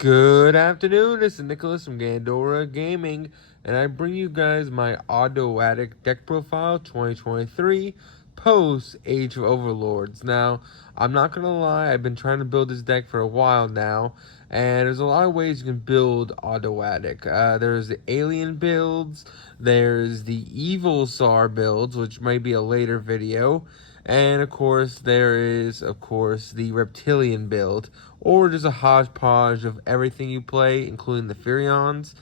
Good afternoon, this is Nicholas from Gandora Gaming, and I bring you guys my Automatic Deck Profile 2023 post Age of Overlords. Now, I'm not gonna lie, I've been trying to build this deck for a while now, and there's a lot of ways you can build Automatic. There's the Alien builds, there's the Evil Tsar builds, which might be a later video, and of course, there is, the Reptilian build, or just a hodgepodge of everything you play, including the Furions.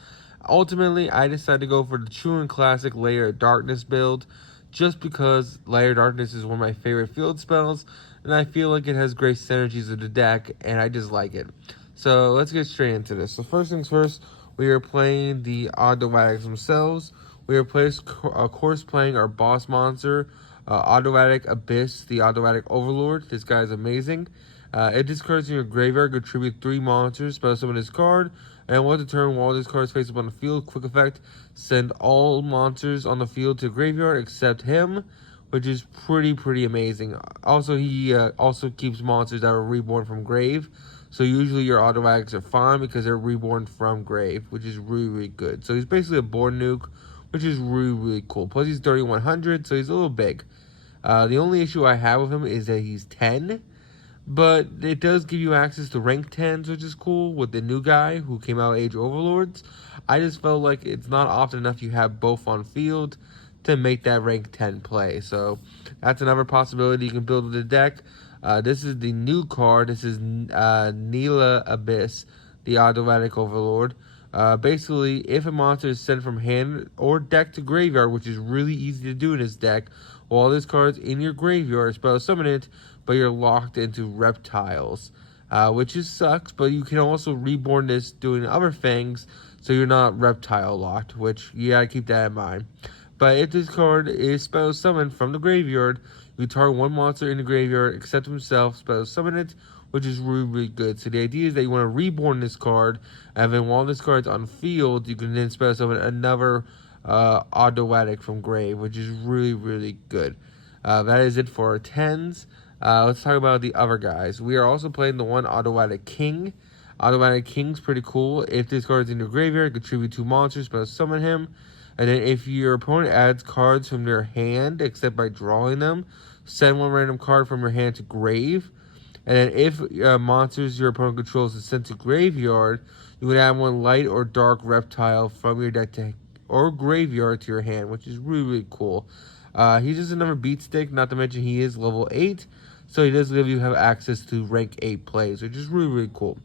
Ultimately, I decided to go for the true and classic Layer of Darkness build, just because Layer of Darkness is one of my favorite field spells, and I feel like it has great synergies with the deck, and I just like it. So let's get straight into this. So first things first, we are playing the Automatics themselves. We are of course playing our boss monster, Automatic Abyss, the Automatic Overlord. This guy is amazing. It discards in your graveyard, contribute 3 monsters, spell summon this card, and once a turn, while this card is face up on the field, quick effect, send all monsters on the field to the graveyard except him, which is pretty amazing. Also, he also keeps monsters that are reborn from grave, so usually your automatics are fine because they're reborn from grave, which is really good. So he's basically a born nuke, which is really cool. Plus he's 3100, so he's a little big. The only issue I have with him is that he's 10, but it does give you access to rank 10s, which is cool, with the new guy who came out Age Overlords. I just felt like it's not often enough you have both on field to make that rank 10 play. So that's another possibility you can build with the deck. This is the new card. This is Neela Abyss, the Automatic Overlord. Basically, if a monster is sent from hand or deck to graveyard, which is really easy to do in this deck, while this card's in your graveyard, spell summon it, but you're locked into reptiles, which just sucks, but you can also reborn this doing other things, so you're not reptile locked, which you gotta keep that in mind. But if this card is spell summoned from the graveyard, you target one monster in the graveyard, except himself, spell summon it, which is really good. So the idea is that you want to reborn this card, and then while this card's on field, you can then spell summon another Automatic from grave, which is really good. That is it for our 10s. Let's talk about the other guys. We are also playing the one Automatic King. Automatic King's pretty cool. If this card is in your graveyard, contribute 2 monsters, but summon him. And then if your opponent adds cards from their hand, except by drawing them, send one random card from your hand to grave. And then if monsters your opponent controls is sent to graveyard, you would add one light or dark reptile from your deck to or graveyard to your hand, which is really cool. He's just another beat stick, not to mention he is level 8, so he does give you have access to rank 8 plays, which is really cool.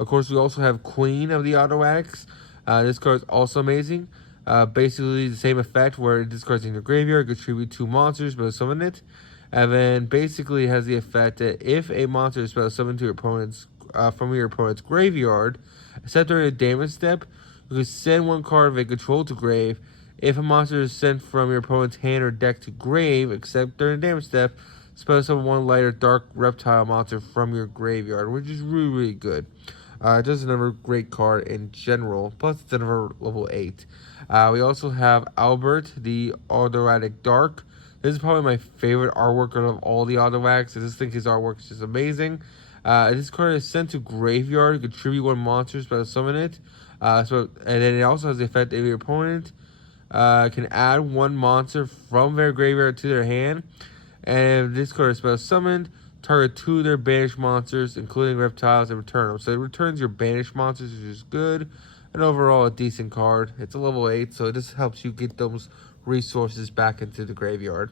Of course, we also have Queen of the Automatics. This card is also amazing. Basically the same effect where it discards in your graveyard, contribute 2 monsters, but summon it. And then basically it has the effect that if a monster is spell summoned to your opponent's from your opponent's graveyard, except during a damage step, you can send one card of a control to grave. If a monster is sent from your opponent's hand or deck to grave, except during a damage step, spell summon one light or dark reptile monster from your graveyard, which is really good. Just another great card in general. Plus, it's another level 8. We also have Albert, the Automatic Dark. This is probably my favorite artwork out of all the Automatics. I just think his artwork is just amazing. This card is sent to graveyard. Contribute 1 monster, spell summon it. And then it also has the effect that your opponent can add 1 monster from their graveyard to their hand. And if this card is spell summoned, target 2 of their banished monsters, including reptiles, and return them. So it returns your banished monsters, which is good. And overall, a decent card. It's a level 8, so it just helps you get those resources back into the graveyard.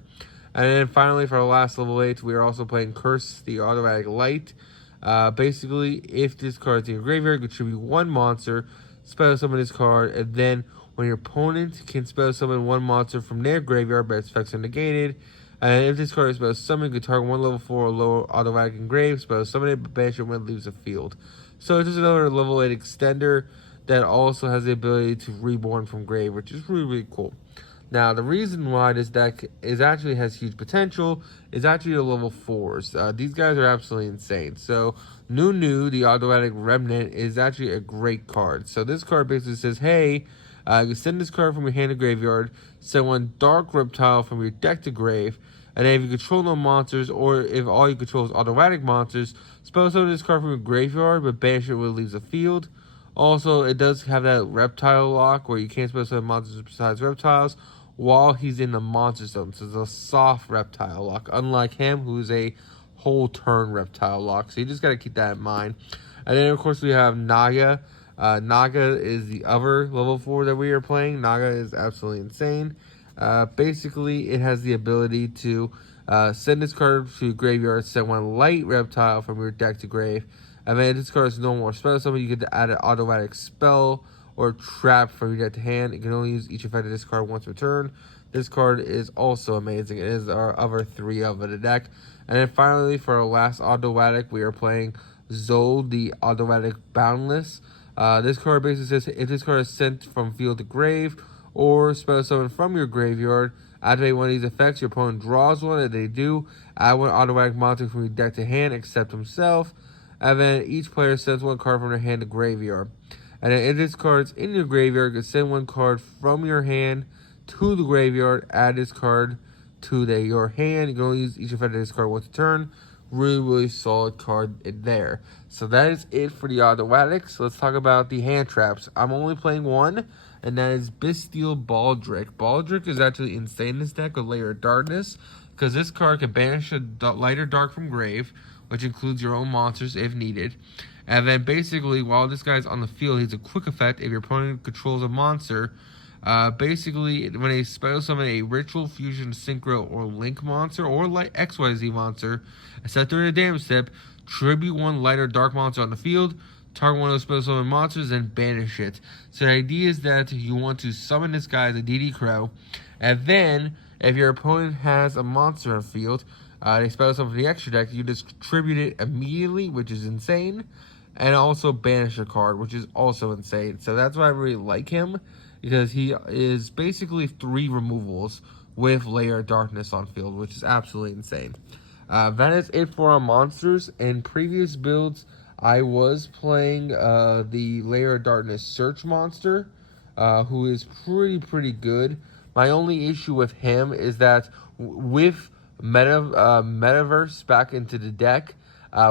And then finally, for our last level 8, we are also playing Curse, the Automatic Light. Basically, if this card is in your graveyard, contribute 1 monster, spell summon this card, and then when your opponent can spell summon 1 monster from their graveyard, but its effects are negated. And if this card is spell summoned, you can target 1 level 4 or lower Automatic engraved, spell summon it, but banish it when it leaves the field. So it's just another level 8 extender that also has the ability to reborn from grave, which is really cool. Now, the reason why this deck actually has huge potential is actually the level 4s. These guys are absolutely insane. So, Nunu, the Automatic Remnant, is actually a great card. So, this card basically says, hey, you send this card from your hand to graveyard, send 1 Dark Reptile from your deck to grave, and then if you control no monsters, or if all you control is automatic monsters, spell summon this card from your graveyard, but banish it when it leaves the field. Also, it does have that reptile lock where you can't specify monsters besides reptiles while he's in the monster zone. So it's a soft reptile lock, unlike him, who's a whole turn reptile lock. So you just got to keep that in mind. And then, of course, we have Naga. Naga is the other level 4 that we are playing. Naga is absolutely insane. Basically, it has the ability to send this card to graveyard, send one light reptile from your deck to grave. And then this card is no more spell summon. You get to add an automatic spell or trap from your deck to hand. You can only use each effect of this card once per turn. This card is also amazing. It is our other 3 of the deck. And then finally, for our last automatic, we are playing Zol, the automatic Boundless. This card basically says if this card is sent from field to grave or spell summon from your graveyard, activate one of these effects. Your opponent draws one. If they do, add one automatic monster from your deck to hand except himself. And then each player sends one card from their hand to graveyard. And then if this card's in your graveyard, you can send one card from your hand to the graveyard. Add this card to your hand. You can only use each effect of this card once a turn. Really solid card in there. So that is it for the automatics. Let's talk about the hand traps. I'm only playing one, and that is Bystial Baldric. Baldric is actually insane in this deck with Layer of Darkness, because this card can banish a light or dark from grave, which includes your own monsters if needed. And then basically, while this guy's on the field, he's a quick effect. If your opponent controls a monster, basically, when a spell summon a Ritual, Fusion, Synchro, or Link monster, or like XYZ monster, except during a damage step, tribute one light or dark monster on the field, target one of those spell summon monsters, and banish it. So the idea is that you want to summon this guy as a DD Crow, and then, if your opponent has a monster on the field, they spell summon from the extra deck, you just tribute it immediately, which is insane, and also banish a card, which is also insane. So that's why I really like him, because he is basically 3 removals with Layer of Darkness on field, which is absolutely insane. That is it for our monsters. In previous builds, I was playing the Layer of Darkness Search monster, who is pretty good. My only issue with him is that with Metaverse back into the deck,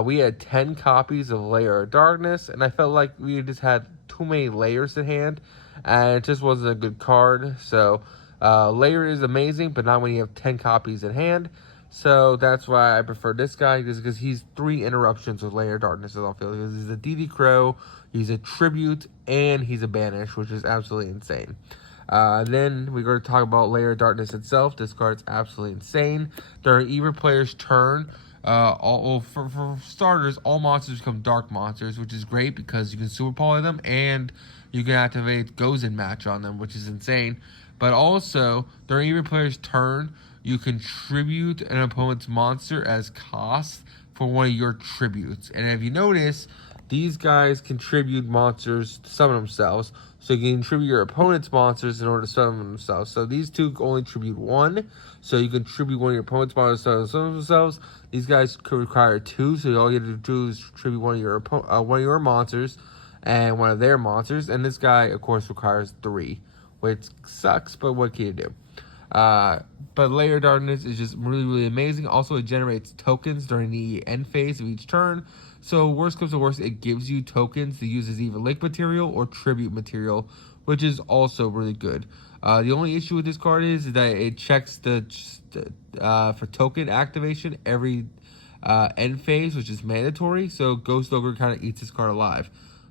we had 10 copies of Layer of Darkness, and I felt like we just had too many layers in hand, and it just wasn't a good card. So Layer is amazing, but not when you have 10 copies in hand. So that's why I prefer this guy, because he's 3 interruptions with Layer of Darkness on field. Because he's a DD Crow, he's a tribute, and he's a banish, which is absolutely insane. Then we're going to talk about Layer of Darkness itself. This card's absolutely insane. During either player's turn, for starters, all monsters become dark monsters, which is great because you can super poly them and you can activate Gozen Match on them, which is insane. But also, during either player's turn, you contribute an opponent's monster as cost for one of your tributes. And if you notice, these guys contribute monsters to summon themselves. So you can contribute your opponent's monsters in order to summon themselves. So these 2 only tribute 1. So you can tribute one of your opponent's monsters to summon themselves. These guys could require 2. So all you have to do is tribute one of your monsters and one of their monsters. And this guy, of course, requires 3, which sucks, but what can you do? But Layer of Darkness is just really amazing. Also, it generates tokens during the end phase of each turn. So worst comes to worst, it gives you tokens to use as either link material or tribute material, which is also really good. The only issue with this card is that it checks for token activation every end phase, which is mandatory. So Ghost Ogre kind of eats this card alive.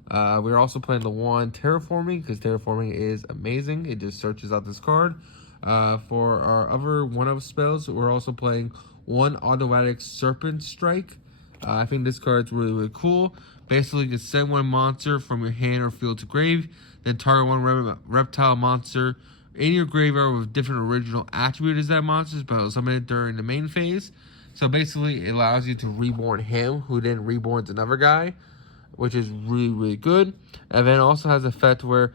We're also playing the one Terraforming, because Terraforming is amazing. It just searches out this card. For our other one-of spells, we're also playing one automatic Serpent Strike. I think this card's really cool. Basically, you can send one monster from your hand or field to grave, then target one reptile monster in your graveyard with different original attribute as that monster's spell summoned during the main phase. So basically, it allows you to reborn him, who then reborns another guy, which is really good. And then also has an effect where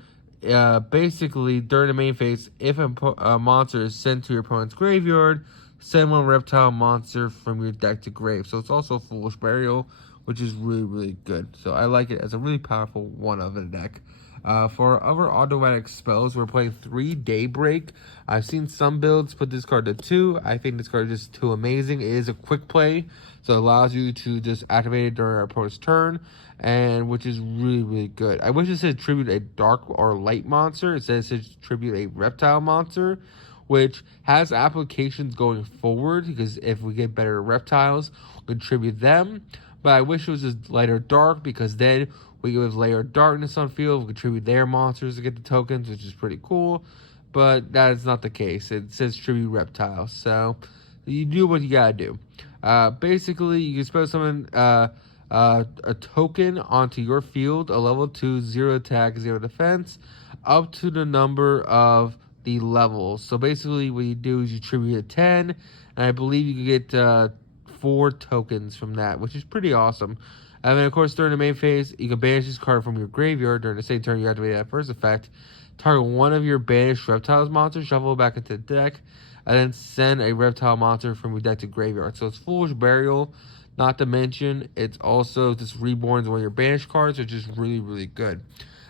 basically, during the main phase, if a monster is sent to your opponent's graveyard, send one reptile monster from your deck to grave. So it's also Foolish Burial, which is really, really good. So I like it as a really powerful one of the deck. For other automatic spells, we're playing 3 Daybreak. I've seen some builds put this card to 2. I think this card is just too amazing. It is a quick play, so it allows you to just activate it during our opponent's turn, and which is really, really good. I wish it said tribute a dark or light monster. It says tribute a reptile monster, which has applications going forward, because if we get better reptiles, we can tribute them. But I wish it was just light or dark, because then we can have Layer of Darkness on field. We can tribute their monsters to get the tokens, which is pretty cool. But that is not the case. It says tribute reptiles. So you do what you gotta do. Basically, you can spell summon a token onto your field, a level 2, 0 attack, 0 defense, up to the number of the levels. So basically, what you do is you tribute a 10, and I believe you can get 4 tokens from that, which is pretty awesome. And then, of course, during the main phase, you can banish this card from your graveyard. During the same turn you activate that first effect. Target one of your banished reptiles monsters, shuffle it back into the deck, and then send a reptile monster from your deck to graveyard. So it's Foolish Burial, not to mention it's also just reborns one of your banished cards, which is really, really good.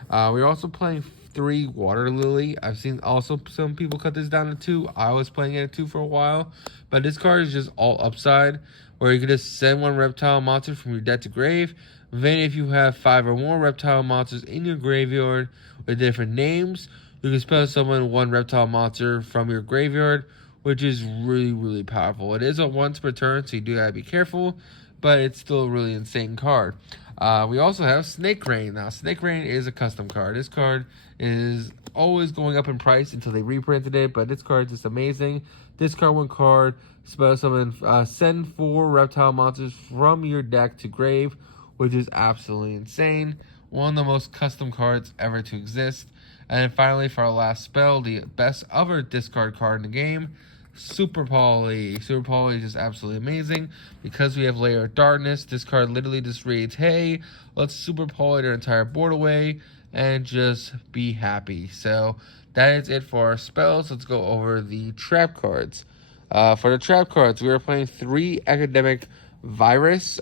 We're also playing 3 Water Lily. I've seen also some people cut this down to 2. I was playing it at 2 for a while, but this card is just all upside, where you can just send 1 reptile monster from your deck to grave. Then if you have 5 or more reptile monsters in your graveyard with different names, you can spell summon 1 reptile monster from your graveyard, which is really, really powerful. It is a once per turn, so you do gotta be careful, but it's still a really insane card. We also have Snake Rain. Now, Snake Rain is a custom card. This card is always going up in price until they reprinted it, but this card is just amazing. Discard 1 card, spell summon, send 4 reptile monsters from your deck to grave, which is absolutely insane. One of the most custom cards ever to exist. And then finally, for our last spell, the best other discard card in the game, Super Poly. Super Poly is just absolutely amazing. Because we have Layer of Darkness, this card literally just reads, hey, let's Super Poly their entire board away and just be happy. So that is it for our spells. Let's go over the trap cards. For the trap cards, we are playing 3 Academic Virus.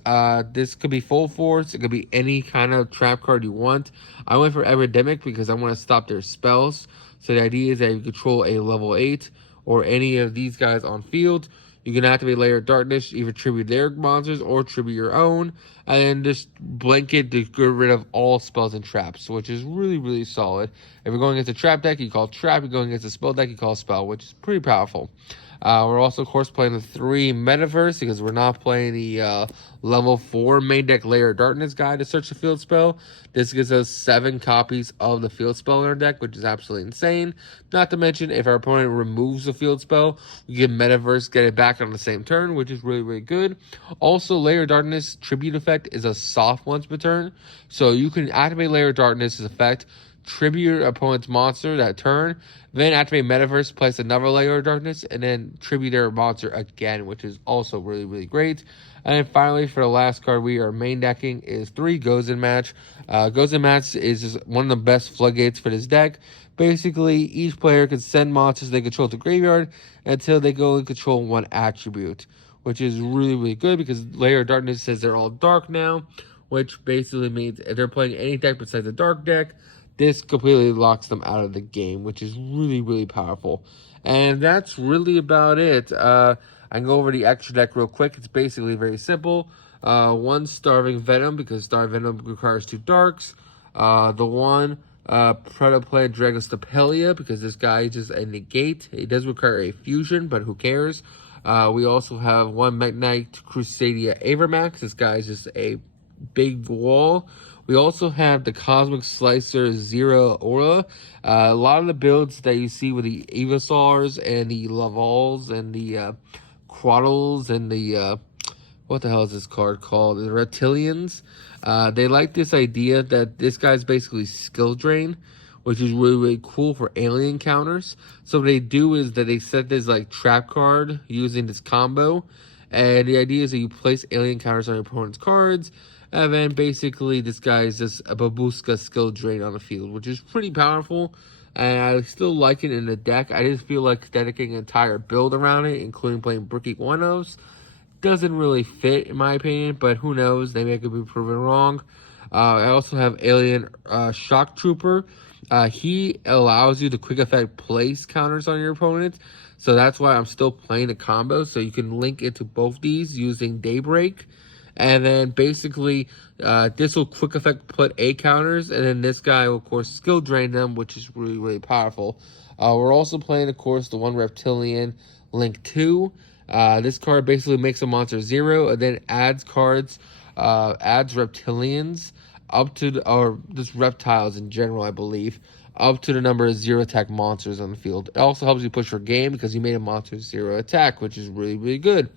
This could be full force. It could be any kind of trap card you want. I went for Epidemic because I want to stop their spells. So the idea is that you control a level 8 or any of these guys on field. You can activate Layer of Darkness, either tribute their monsters or tribute your own, and then just blanket to get rid of all spells and traps, which is really, really solid. If you're going against a trap deck, you call trap. If you're going against a spell deck, you call spell, which is pretty powerful. We're also, of course, playing the 3 Metaverse because we're not playing the level 4 main deck Layer of Darkness guide to search the field spell. This gives us 7 copies of the field spell in our deck, which is absolutely insane. Not to mention, if our opponent removes the field spell, we can Metaverse get it back on the same turn, which is really, really good. Also, Layer of Darkness Tribute effect is a soft once per turn, so you can activate Layer of Darkness's effect, tribute your opponent's monster that turn, then activate Metaverse, place another Layer of Darkness, and then tribute their monster again, which is also really, really great. And then finally, for the last card we are main decking is 3 Gozen Match. Gozen Match is just one of the best floodgates for this deck. Basically, each player can send monsters they control to graveyard until they go and control 1 attribute, which is really, really good because Layer of Darkness says they're all dark now, which basically means if they're playing any deck besides a dark deck, this completely locks them out of the game, which is really, really powerful. And that's really about it. I can go over the extra deck real quick. It's basically very simple. 1 Starving Venom, because Starving Venom requires 2 darks. The 1 Predaplant Dragostapelia, because this guy is just a negate. It does require a fusion, but who cares? We also have 1 Mekk-Knight Crusadia Avermax. This guy is just a big wall. We also have the Cosmic Slicer Zero Aura. A lot of the builds that you see with the Evosaurs and the Lavals and the Quaddles and the what the hell is this card called? The Reptilians. They like this idea that this guy's basically skill drain, which is really, really cool for alien counters. So what they do is that they set this like trap card using this combo. And the idea is that you place alien counters on your opponent's cards. And then basically this guy is just a Babushka skill drain on the field, which is pretty powerful. And I still like it in the deck. I just feel like dedicating an entire build around it, including playing Brick Iguanos, doesn't really fit in my opinion, but who knows? They may could be proven wrong. I also have Alien Shock Trooper. He allows you to quick effect place counters on your opponent, so that's why I'm still playing the combo. So you can link into both these using Daybreak, and then basically this will quick effect put A counters, and then this guy will of course skill drain them, which is really powerful. We're also playing, of course, the one Reptilian Link 2. This card basically makes a monster 0 and then adds cards, adds reptilians up to, or just reptiles in general, I believe, up to the number of 0 attack monsters on the field. It also helps you push your game because you made a monster 0 attack, which is really good.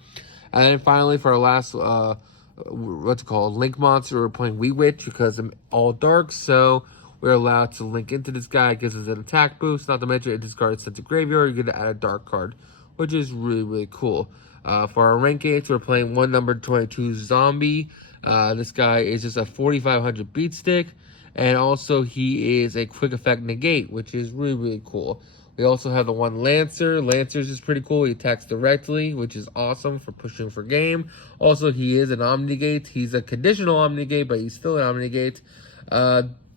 And then finally, for our last, what's it called, Link monster, we're playing Wee Witch because I'm all dark, so we're allowed to link into this guy. It gives us an attack boost, not to mention it discards sent to graveyard, you're going to add a dark card, which is really cool. For our rank 8, we're playing one number 22 Zombie. This guy is just a 4500 beat stick, and also he is a quick effect negate, which is really cool. We also have the one Lancer. Lancer's is pretty cool. He attacks directly, which is awesome for pushing for game. Also, he is an Omnigate. He's a conditional Omnigate, but he's still an Omnigate.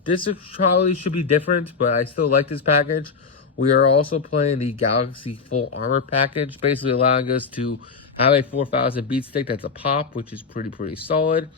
This probably should be different, but I still like this package. We are also playing the Galaxy Full Armor package, basically allowing us to have a 4000 beat stick that's a pop, which is pretty solid.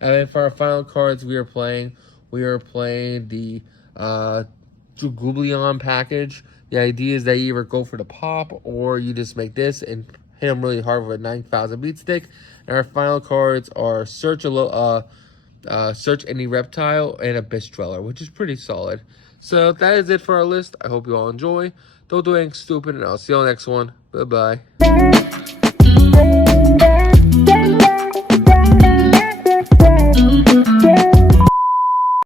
And then for our final cards, we are playing the Dragooblion package. The idea is that you either go for the pop or you just make this and hit them really hard with a 9000 beat stick. And our final cards are Search Any Reptile and Abyss Dweller, which is pretty solid. So that is it for our list. I hope you all enjoy. Don't do anything stupid, and I'll see you on the next one. Bye-bye.